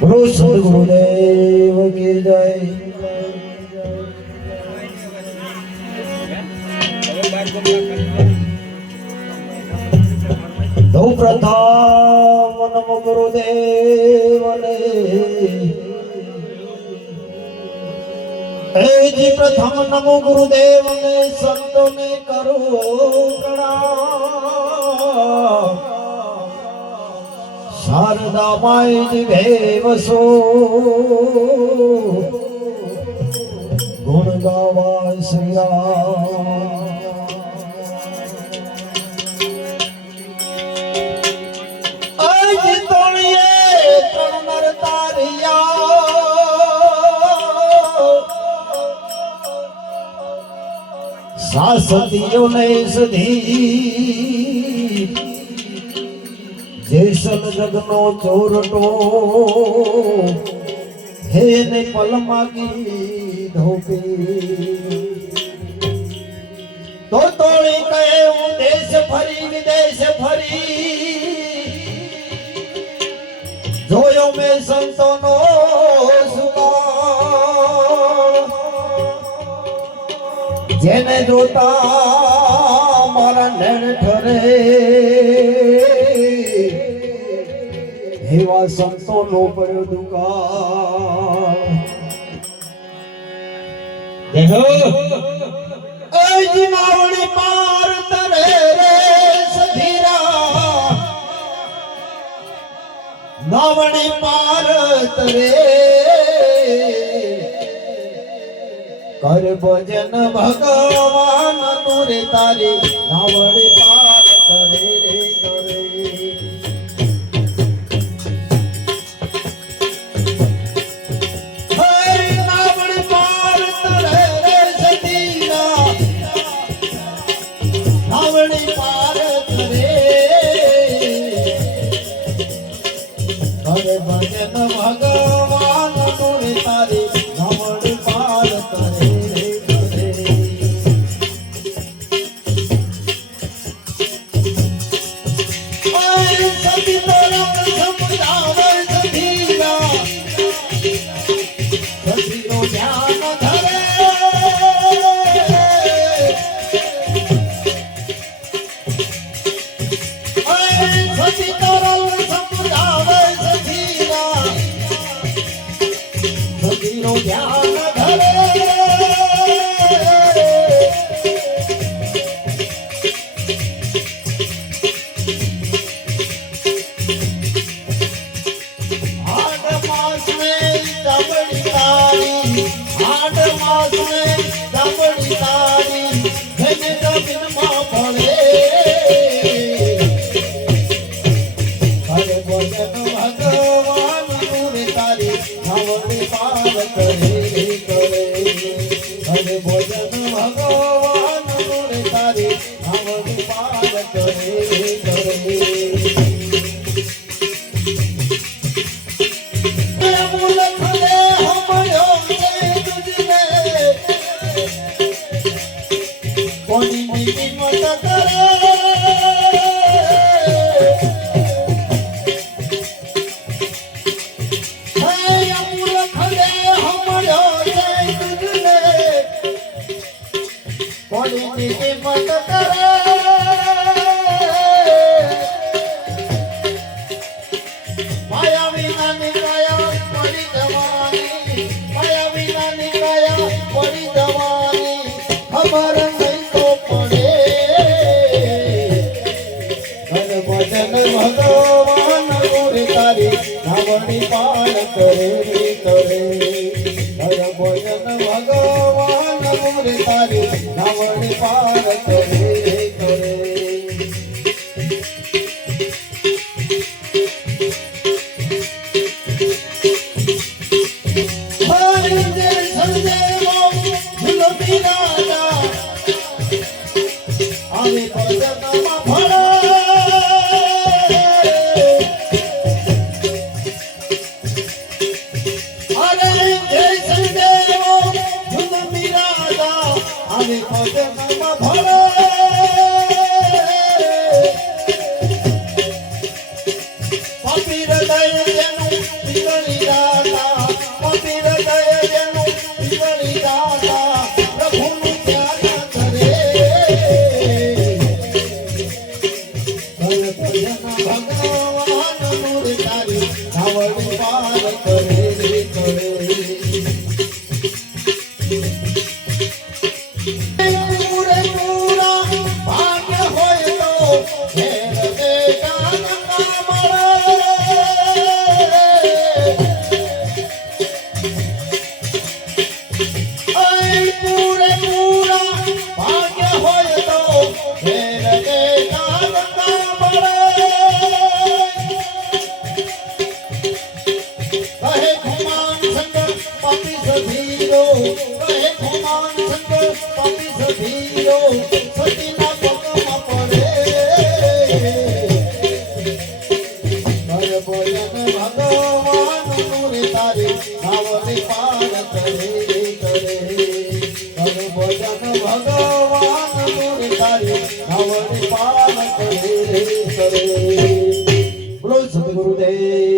બોલો સદગુરુદેવ કી જય। સૌ પ્રથમ નમો ગુરુદેવને। જી પ્રથમ નમો ગુરુદેવને, સંતોને કરો પ્રણામ। શારદા માય જી ભેવસો, ગુણ ગાવા શ્રી રામ। સાસતીઓ ને સધી જેસલ જગનો ચોરટો, હે ને પલમાગી ધોપી તો તોળી કહે હું દેશ ફરી વિદેશ ફરી, જોયો મેં સંતોનો જેને જોતા મારા નૈણ ઠરે, એવા સંતોનો પડ્યો દુકાળ। દેહો અજી નાવડી પાર તરે રે સધીરા, નાવડી પાર તરે કર ભજન ભગવાન તુરે તારી, નાવડી પાર કરે રે કરે। હરે નાવડી પાર તરે રે સતીના, નાવડી પાર કરે કર ભજન ભગવાન તુરે તારી, નાવડી પાર કરે। ભગવાન તુરે તારી, નાવડી પાર કરે કરે। હર ભજન ભગવાન તુરે તારી, નાવડી પાર કરે કરે। ઘેર દેતા નકા મળે પૂરેપૂરા ભાગ્ય હોય તો ઘેર દેતા નકા મળે કહે ખુમાન સંગ પાપી સધીરો કહે ખુમાન સંગ પાપી સધીરો સતીના પગમાં પડે ઘર ભોજન ભગવાન તુરે તારે આવરે પાર કરે કરે ઘર ભોજન ભગવાન તુરે તારે આવરે પાર કરે કરે બોલો સદગુરુદેવ